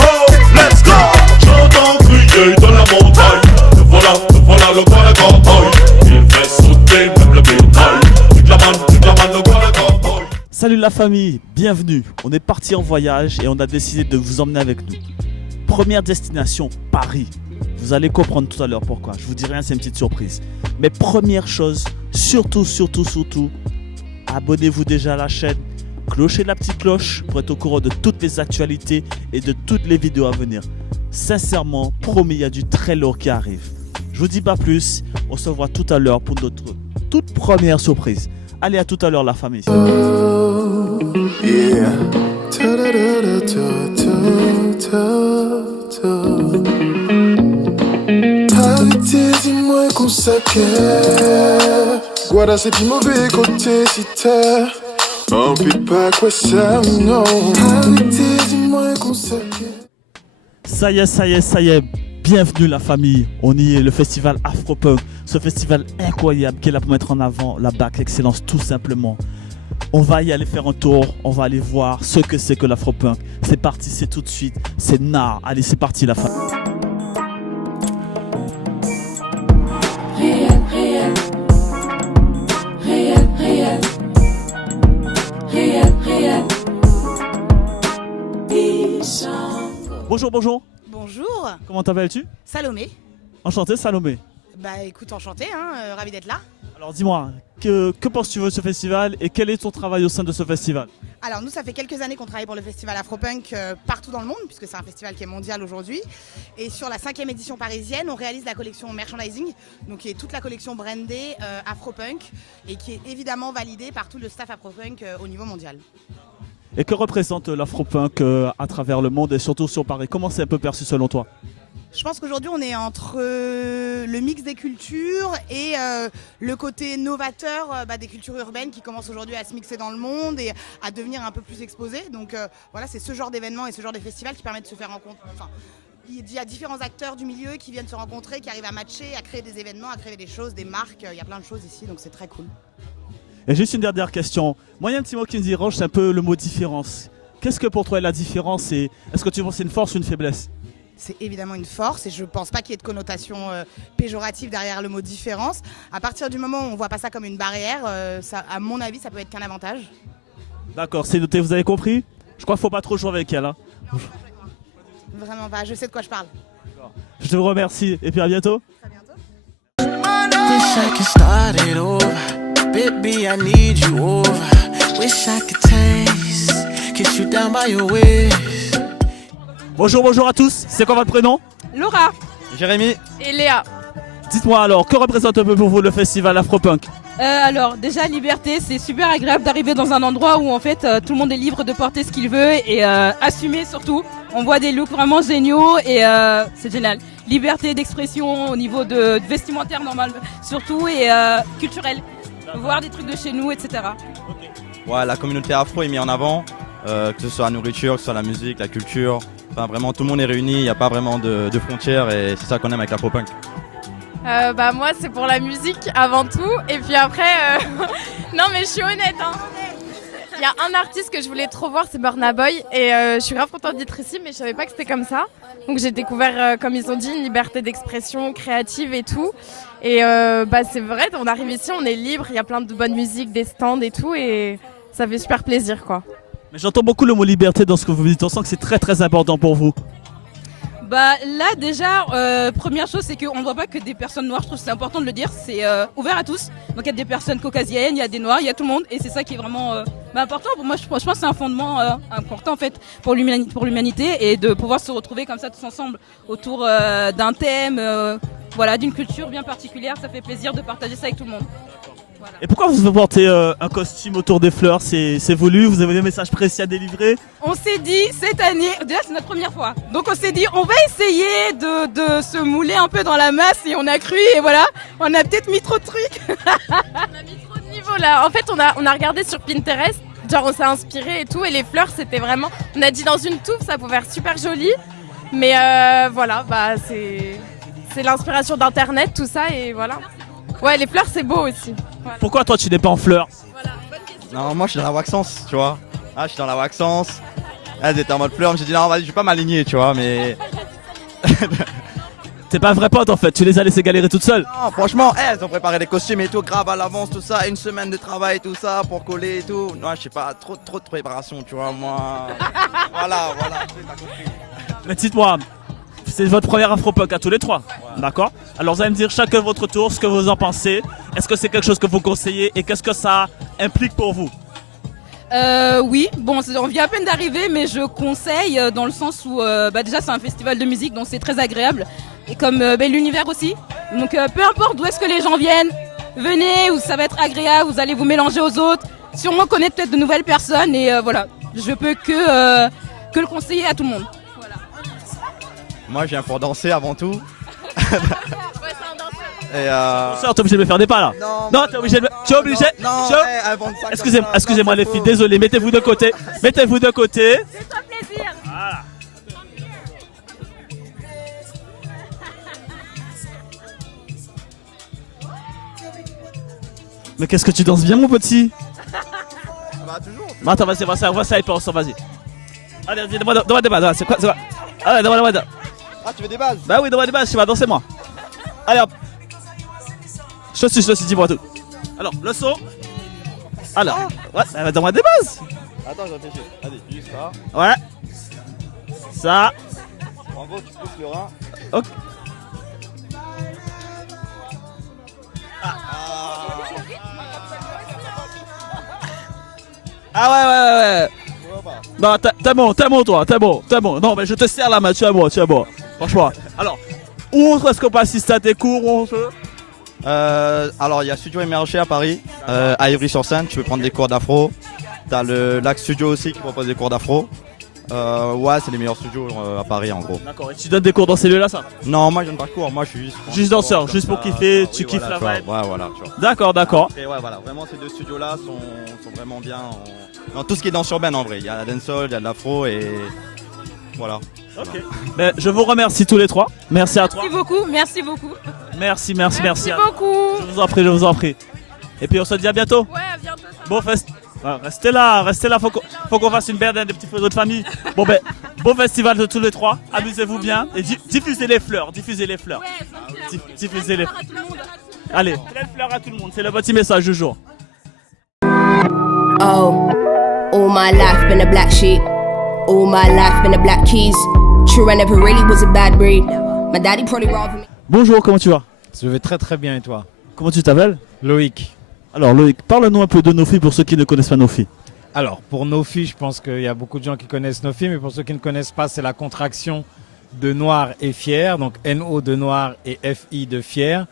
Oh, let's go! J'entends crier dans la montagne. Me voilà le gars de cowboy. Il fait sauter même le bétail. Toute la manne, le gars de cowboy. Salut la famille, bienvenue. On est parti en voyage et on a décidé de vous emmener avec nous. Première destination, Paris. Vous allez comprendre tout à l'heure pourquoi. Je vous dis rien, c'est une petite surprise. Mais première chose, surtout, abonnez-vous déjà à la chaîne. Clochez la petite cloche pour être au courant de toutes les actualités et de toutes les vidéos à venir. Sincèrement, promis, il y a du très lourd qui arrive. Je vous dis pas plus, on se voit tout à l'heure pour notre toute première surprise. Allez, à tout à l'heure la famille. Yeah. Arrêtez, dis-moi qu'on s'acquiert. Guarda c'est plus mauvais côté si t'es. On peut pas quoi ça, non. Arrêtez, dis-moi qu'on s'acquiert. Ça y est. Bienvenue la famille. On y est, le festival Afropunk. Ce festival incroyable qui est là pour mettre en avant la Bac Excellence tout simplement. On va y aller faire un tour, on va aller voir ce que c'est que l'Afropunk. C'est parti, c'est tout de suite, c'est Nar. Allez, c'est parti la famille. Bonjour. Bonjour, Comment t'appelles-tu? Salomé. Enchanté Salomé. Bah écoute, enchanté, hein, ravi d'être là. Alors dis-moi, que penses-tu de ce festival et quel est ton travail au sein de ce festival? Alors nous, ça fait quelques années qu'on travaille pour le festival Afropunk partout dans le monde, puisque c'est un festival qui est mondial aujourd'hui. Et sur la 5e édition parisienne, on réalise la collection merchandising, donc qui est toute la collection brandée Afropunk et qui est évidemment validée par tout le staff Afropunk au niveau mondial. Et que représente l'Afropunk à travers le monde et surtout sur Paris? Comment c'est un peu perçu selon toi? Je pense qu'aujourd'hui, on est entre le mix des cultures et le côté novateur des cultures urbaines qui commencent aujourd'hui à se mixer dans le monde et à devenir un peu plus exposées. Donc voilà, c'est ce genre d'événements et ce genre de festivals qui permettent de se faire rencontrer. Enfin, il y a différents acteurs du milieu qui viennent se rencontrer, qui arrivent à matcher, à créer des événements, à créer des choses, des marques. Il y a plein de choses ici, donc c'est très cool. Et juste une dernière question. Moi, il y a un petit mot qui me dérange, c'est un peu le mot différence. Qu'est-ce que pour toi est la différence et est-ce que tu penses que c'est une force ou une faiblesse? C'est évidemment une force et je ne pense pas qu'il y ait de connotation péjorative derrière le mot différence. À partir du moment où on ne voit pas ça comme une barrière, ça, à mon avis, ça peut être qu'un avantage. D'accord, c'est noté, vous avez compris? Je crois qu'il ne faut pas trop jouer avec elle. Hein. Vraiment pas, je sais de quoi je parle. Je te remercie et puis à bientôt. À bientôt. Wish I could start it over. Baby, I need you over. Wish I could taste, kiss you down by your waist. Bonjour à tous, c'est quoi votre prénom? Laura Jérémy. et Léa. Dites-moi alors, que représente un peu pour vous le festival Afropunk? Alors déjà liberté, c'est super agréable d'arriver dans un endroit où en fait tout le monde est libre de porter ce qu'il veut et assumer surtout. On voit des looks vraiment géniaux et c'est génial. Liberté d'expression au niveau de vestimentaire normal surtout et culturel. Voir des trucs de chez nous, etc. Ouais, la communauté afro est mise en avant, que ce soit la nourriture, que ce soit la musique, la culture. Enfin, vraiment, tout le monde est réuni, il n'y a pas vraiment de frontières et c'est ça qu'on aime avec l'Afropunk. Moi c'est pour la musique avant tout et puis après non mais je suis honnête hein. Il y a un artiste que je voulais trop voir, c'est Burna Boy et je suis grave contente d'être ici mais je savais pas que c'était comme ça. Donc j'ai découvert comme ils ont dit une liberté d'expression créative et tout et c'est vrai, on arrive ici, on est libre, il y a plein de bonne musique, des stands et tout et ça fait super plaisir quoi. Mais j'entends beaucoup le mot liberté dans ce que vous dites, on sent que c'est très important pour vous. Bah là déjà, première chose c'est qu'on ne voit pas que des personnes noires, je trouve que c'est important de le dire, c'est ouvert à tous. Donc il y a des personnes caucasiennes, il y a des noirs, il y a tout le monde et c'est ça qui est vraiment important. Pour moi je pense que c'est un fondement important en fait pour l'humanité et de pouvoir se retrouver comme ça tous ensemble autour d'un thème, d'une culture bien particulière, ça fait plaisir de partager ça avec tout le monde. Voilà. Et pourquoi vous portez un costume autour des fleurs? C'est voulu? Vous avez des messages précis à délivrer? On s'est dit cette année, déjà c'est notre première fois, donc on s'est dit on va essayer de se mouler un peu dans la masse et on a cru et voilà, on a peut-être mis trop de trucs. On a mis trop de niveau là, en fait on a regardé sur Pinterest, genre on s'est inspiré et tout et les fleurs c'était vraiment, on a dit dans une touffe ça pouvait être super joli, mais c'est l'inspiration d'internet tout ça et voilà. Ouais, les fleurs c'est beau aussi. Voilà. Pourquoi toi tu n'es pas en fleurs? Voilà, bonne question. Non, moi je suis dans la waxance, tu vois. Ah, je suis dans la waxance. Elles étaient en mode fleur, j'ai dit non, vas-y, je vais pas m'aligner, tu vois, mais. T'es pas un vrai pote en fait, tu les as laissé galérer toutes seules. Non, franchement, elles ont préparé les costumes et tout, grave à l'avance, tout ça, une semaine de travail, tout ça, pour coller et tout. Moi, je sais pas, trop de préparation, tu vois, moi. Voilà, t'as compris. Mais dites-moi, c'est votre première Afropunk à tous les trois, d'accord? Alors vous allez me dire chacun votre tour ce que vous en pensez. Est-ce que c'est quelque chose que vous conseillez et qu'est-ce que ça implique pour vous? Oui, bon, on vient à peine d'arriver, mais je conseille dans le sens où déjà c'est un festival de musique, donc c'est très agréable. Et comme l'univers aussi. Donc peu importe d'où est-ce que les gens viennent, venez, où ça va être agréable, vous allez vous mélanger aux autres, sûrement connaître peut-être de nouvelles personnes et voilà. Je peux que le conseiller à tout le monde. Voilà. Moi, je viens pour danser avant tout. Et T'es obligé de me faire des pas là. Non, t'es obligé de me... Tu es obligé. Non, Excusez-moi les filles, désolé, mettez-vous de côté. Mettez-vous de côté. Fais-toi plaisir. Voilà. Mais qu'est-ce que tu danses bien mon petit? Bah toujours. Attends, vas-y, on va s'hyper ensemble, vas-y. Allez, vas-y, demande des bases, c'est quoi? Allez, demande. Ah, tu veux des bases? Bah oui, demande des bases, tu vas danser moi. Allez hop. Je te suis, dis-moi tout. Alors, le saut. Alors, ouais, donne-moi des bases. Attends, je réfléchis. Allez, juste ça. Ouais. Ça. En gros, tu pousses le rein. Ok. Ah ouais. Non, t'es bon toi, t'es bon. Non, mais je te serre la main, tu es bon. Franchement. Alors, où est-ce qu'on peut assister à tes cours? Alors, il y a Studio Émergé à Paris, à Ivry-sur-Seine, tu peux prendre des cours d'afro. T'as le Lac Studio aussi qui propose des cours d'afro. Ouais, c'est les meilleurs studios à Paris en gros. D'accord, et tu donnes des cours dans ces lieux-là, ça? Non, moi je donne pas de cours, moi je suis juste danseur, juste pour kiffer, tu kiffes la vibe. Ouais, voilà, tu vois. D'accord. Et ouais, voilà, vraiment ces deux studios-là sont vraiment bien dans tout ce qui est danse urbaine en vrai. Il y a la dancehall, il y a de l'afro et voilà. Ok. Mais je vous remercie tous les trois. Merci à toi. Merci beaucoup. Merci. Merci beaucoup. Je vous en prie. Et puis on se dit à bientôt. Ouais, à bientôt. Bon fest. Restez là, faut qu'on fasse une berdine de petits photos de famille. Bon festival de tous les trois, amusez-vous bien et diffusez les fleurs. Ouais, Diffusez les fleurs. Allez, plein de fleurs à tout le monde, c'est le petit message du jour. Oh, all my life been a black sheep, all my life been a black keys. True, I never really was a bad breed. My daddy probably rather me. Bonjour, comment tu vas? Je vais très très bien et toi? Comment tu t'appelles? Loïc. Alors Loïc, parle-nous un peu de Nofi pour ceux qui ne connaissent pas Nofi. Alors pour Nofi, je pense qu'il y a beaucoup de gens qui connaissent Nofi, mais pour ceux qui ne connaissent pas, c'est la contraction de Noir et Fier, donc NO de Noir et FI de Fier,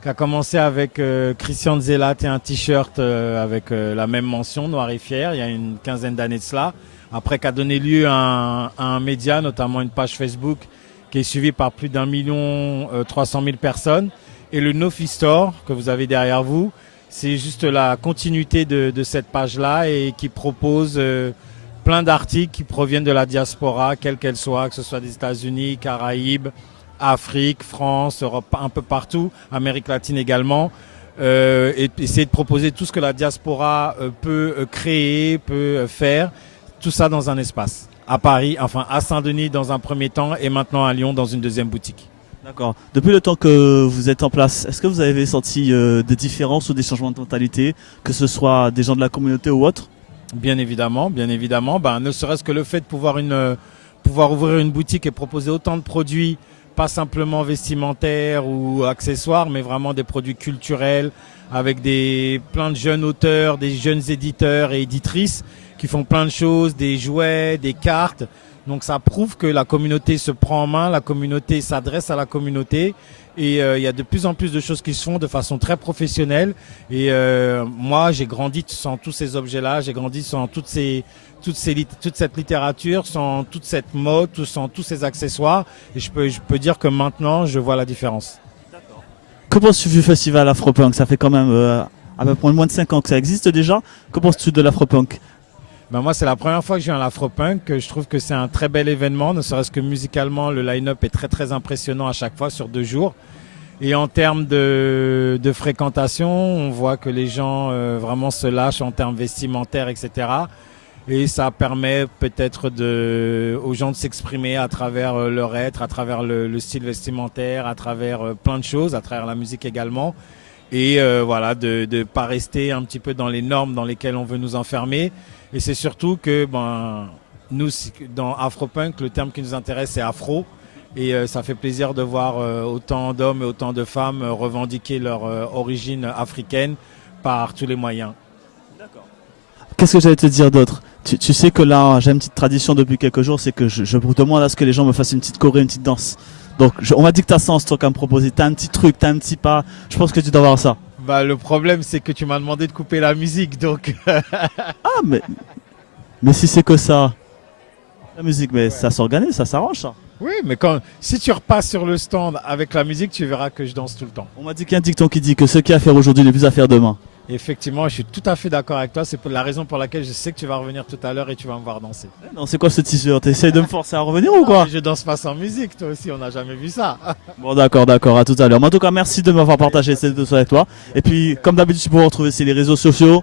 qui a commencé avec Christian Zelat et un t-shirt avec la même mention, Noir et Fier, il y a une quinzaine d'années de cela. Après, qui a donné lieu à un média, notamment une page Facebook, qui est suivie par plus d'1 300 000 personnes. Et le Nofi Store, que vous avez derrière vous, c'est juste la continuité de cette page-là et qui propose plein d'articles qui proviennent de la diaspora, quelle qu'elle soit, que ce soit des États-Unis, Caraïbes, Afrique, France, Europe, un peu partout, Amérique latine également. Et essayer de proposer tout ce que la diaspora peut créer, peut faire, tout ça dans un espace. À Paris, enfin à Saint-Denis dans un premier temps et maintenant à Lyon dans une deuxième boutique. D'accord. Depuis le temps que vous êtes en place, est-ce que vous avez senti des différences ou des changements de mentalité, que ce soit des gens de la communauté ou autres? Bien évidemment. Ne serait-ce que le fait de pouvoir ouvrir une boutique et proposer autant de produits, pas simplement vestimentaires ou accessoires, mais vraiment des produits culturels, avec plein de jeunes auteurs, des jeunes éditeurs et éditrices qui font plein de choses, des jouets, des cartes. Donc ça prouve que la communauté se prend en main, la communauté s'adresse à la communauté et il y a de plus en plus de choses qui se font de façon très professionnelle. Et moi, j'ai grandi sans tous ces objets-là, j'ai grandi sans toute cette littérature, sans toute cette mode, sans tous ces accessoires. Et je peux dire que maintenant, je vois la différence. Que penses-tu du festival Afropunk? Ça fait quand même à peu près moins de 5 ans que ça existe déjà. Que penses-tu de l'Afropunk? Moi, c'est la première fois que je viens à l'Afropunk. Je trouve que c'est un très bel événement, ne serait-ce que musicalement, le line-up est très très impressionnant à chaque fois sur 2 jours. Et en termes de fréquentation, on voit que les gens vraiment se lâchent en termes vestimentaires, etc. et ça permet peut-être aux gens de s'exprimer à travers leur être, à travers le style vestimentaire, à travers plein de choses, à travers la musique également. Et voilà, de ne pas rester un petit peu dans les normes dans lesquelles on veut nous enfermer. Et c'est surtout que nous, dans Afropunk, le terme qui nous intéresse, c'est afro. Et ça fait plaisir de voir autant d'hommes et autant de femmes revendiquer leur origine africaine par tous les moyens. D'accord. Qu'est-ce que j'allais te dire d'autre? Tu sais que là, j'ai une petite tradition depuis quelques jours, c'est que je demande à ce que les gens me fassent une petite choré, une petite danse. Donc on m'a dit que tu as ça en stock à me proposer. Tu as un petit truc, tu as un petit pas. Je pense que tu dois avoir ça. Le problème, c'est que tu m'as demandé de couper la musique, donc... Ah, mais si c'est que ça, la musique, mais ça s'organise, ça s'arrange ça. Oui, mais si tu repasses sur le stand avec la musique, tu verras que je danse tout le temps. On m'a dit qu'il y a un dicton qui dit que ce qui est à faire aujourd'hui n'est plus à faire demain. Et effectivement, je suis tout à fait d'accord avec toi. C'est la raison pour laquelle je sais que tu vas revenir tout à l'heure et tu vas me voir danser. Non, c'est quoi ce teaser? T'essayes de me forcer à revenir ou quoi? Je danse pas sans musique, toi aussi, on n'a jamais vu ça. Bon, d'accord, à tout à l'heure. Mais en tout cas, merci de m'avoir partagé ces deux choses avec toi. Et puis, comme d'habitude, tu peux retrouver sur les réseaux sociaux.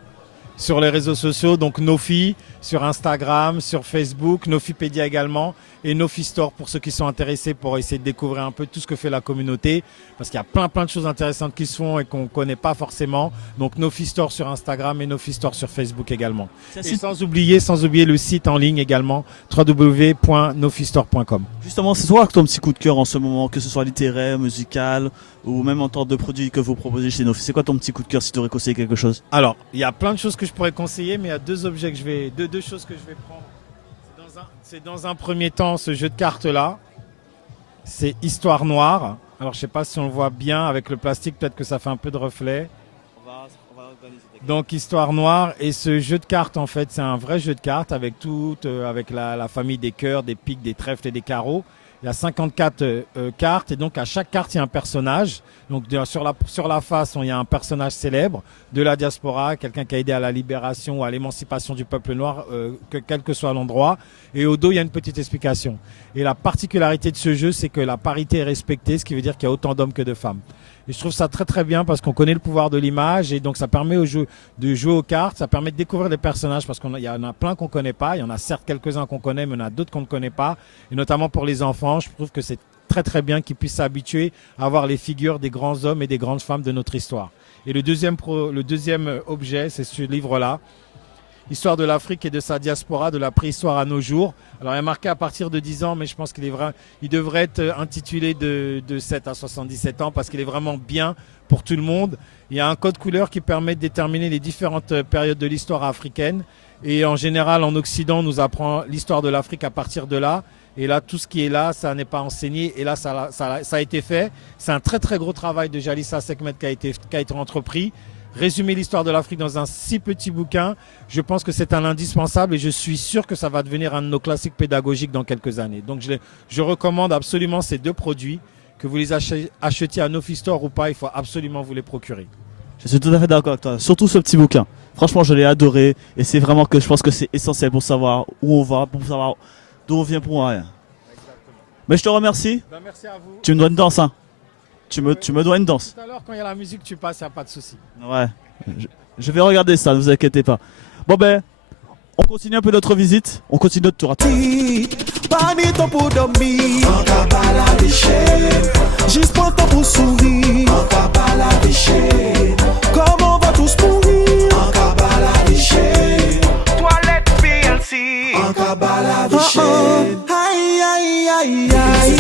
Sur les réseaux sociaux, donc Nofi, sur Instagram, sur Facebook, Nofipédia également, et Nofi Store pour ceux qui sont intéressés pour essayer de découvrir un peu tout ce que fait la communauté, parce qu'il y a plein de choses intéressantes qui se font et qu'on ne connaît pas forcément. Donc Nofi Store sur Instagram et Nofi Store sur Facebook également. Et sans oublier le site en ligne également, www.nofistore.com. Justement, c'est toi ton petit coup de cœur en ce moment, que ce soit littéraire, musical ou même en tant de produit que vous proposez chez Nofi. C'est quoi ton petit coup de cœur si tu aurais conseillé quelque chose? Alors, il y a plein de choses que je pourrais conseiller, mais il y a deux choses que je vais prendre. C'est dans un premier temps ce jeu de cartes-là. C'est Histoire Noire. Alors, je ne sais pas si on le voit bien avec le plastique, peut-être que ça fait un peu de reflet. On va organiser. Donc, Histoire Noire. Et ce jeu de cartes, en fait, c'est un vrai jeu de cartes avec avec la famille des cœurs, des piques, des trèfles et des carreaux. Il y a 54 cartes et donc à chaque carte, il y a un personnage. Donc sur la face, il y a un personnage célèbre de la diaspora, quelqu'un qui a aidé à la libération ou à l'émancipation du peuple noir, quel que soit l'endroit. Et au dos, il y a une petite explication. Et la particularité de ce jeu, c'est que la parité est respectée, ce qui veut dire qu'il y a autant d'hommes que de femmes. Et je trouve ça très bien parce qu'on connaît le pouvoir de l'image et donc ça permet de jouer aux cartes, ça permet de découvrir des personnages parce qu'il y en a plein qu'on ne connaît pas. Il y en a certes quelques-uns qu'on connaît, mais il y en a d'autres qu'on ne connaît pas. Et notamment pour les enfants, je trouve que c'est très bien qu'ils puissent s'habituer à voir les figures des grands hommes et des grandes femmes de notre histoire. Et le deuxième objet, c'est ce livre-là. Histoire de l'Afrique et de sa diaspora, de la préhistoire à nos jours. Alors il est marqué à partir de 10 ans, mais je pense qu'il devrait être intitulé de 7 à 77 ans parce qu'il est vraiment bien pour tout le monde. Il y a un code couleur qui permet de déterminer les différentes périodes de l'histoire africaine. Et en général, en Occident, on nous apprend l'histoire de l'Afrique à partir de là. Et là, tout ce qui est là, ça n'est pas enseigné. Et là, ça a été fait. C'est un très gros travail de Jalissa Sekhmet qui a été entrepris. Résumer l'histoire de l'Afrique dans un si petit bouquin, je pense que c'est un indispensable et je suis sûr que ça va devenir un de nos classiques pédagogiques dans quelques années. Donc je recommande absolument ces deux produits, que vous les achetiez à Nofi Store ou pas, il faut absolument vous les procurer. Je suis tout à fait d'accord avec toi, surtout ce petit bouquin. Franchement, je l'ai adoré et c'est vraiment que je pense que c'est essentiel pour savoir où on va, pour savoir d'où on vient pour moi. Exactement. Mais je te remercie. Merci à vous. Tu me dois une danse, hein. Tu me dois une danse. Tout à l'heure, quand il y a la musique, tu passes, il n'y a pas de souci. Ouais, je vais regarder ça, ne vous inquiétez pas. Bon ben, on continue un peu notre visite, on continue notre tour. Panito pour dormir, en cabala déchets. Juste pour temps pour sourire, en cabala déchets. Comme on va tous mourir, en cabala déchets. Toilette PLC, en cabala déchets. Aïe aïe aïe aïe.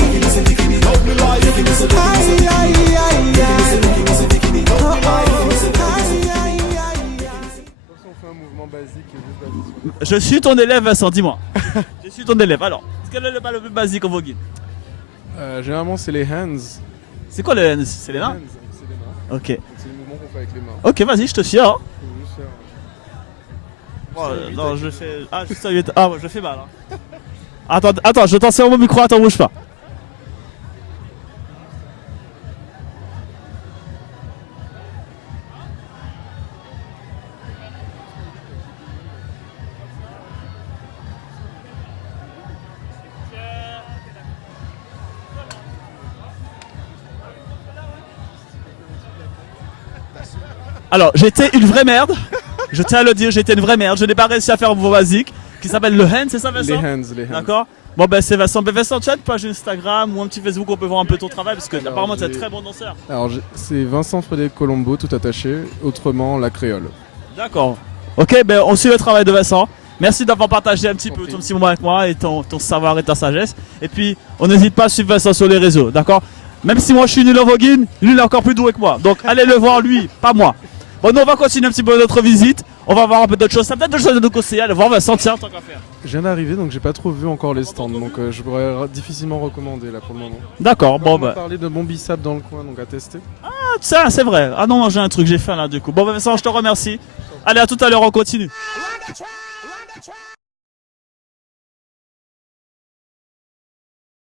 Je suis ton élève, Vincent, dis-moi. Je suis ton élève. Alors, quel est le pas le plus basique au guide? Généralement, c'est les hands. C'est quoi le hands? C'est les mains? C'est les mains. Ok. C'est le mouvement qu'on fait avec les mains. Ok, vas-y, je te fier. Hein. Bon, non, je fais. Ah, je suis 8. Ah, je fais mal. Hein. Attends, je t'en sers mon micro, attends, bouge pas. Alors, j'étais une vraie merde. Je tiens à le dire, j'étais une vraie merde. Je n'ai pas réussi à faire mon basique, qui s'appelle Le Hand, c'est ça Vincent? Les Hands, les Hands. D'accord. Bon ben c'est Vincent. Ben Vincent, tu as une page Instagram ou un petit Facebook où on peut voir un peu ton travail parce que apparemment tu es un très bon danseur. Alors c'est Vincent Frédéric Colombo, tout attaché, autrement la créole. D'accord. Ok, ben on suit le travail de Vincent. Merci d'avoir partagé un petit peu ton petit moment avec moi et ton savoir et ta sagesse. Et puis on n'hésite pas à suivre Vincent sur les réseaux, d'accord? Même si moi je suis nul en voguing, lui il est encore plus doué que moi. Donc allez le voir lui, pas moi. Bon, nous on va continuer un petit peu notre visite. On va voir un peu d'autres choses. Ça peut-être d'autres choses à nous conseiller. Allez voir Vincent, tiens, tant qu'à faire. Je viens d'arriver donc j'ai pas trop vu encore les stands donc je pourrais difficilement recommander là pour le moment. D'accord, bon On va bah. parler de bon bissap dans le coin donc à tester. Ah, ça c'est vrai. Ah non, j'ai un truc, j'ai faim là du coup. Bon bah Vincent, je te remercie. Allez, à tout à l'heure, on continue.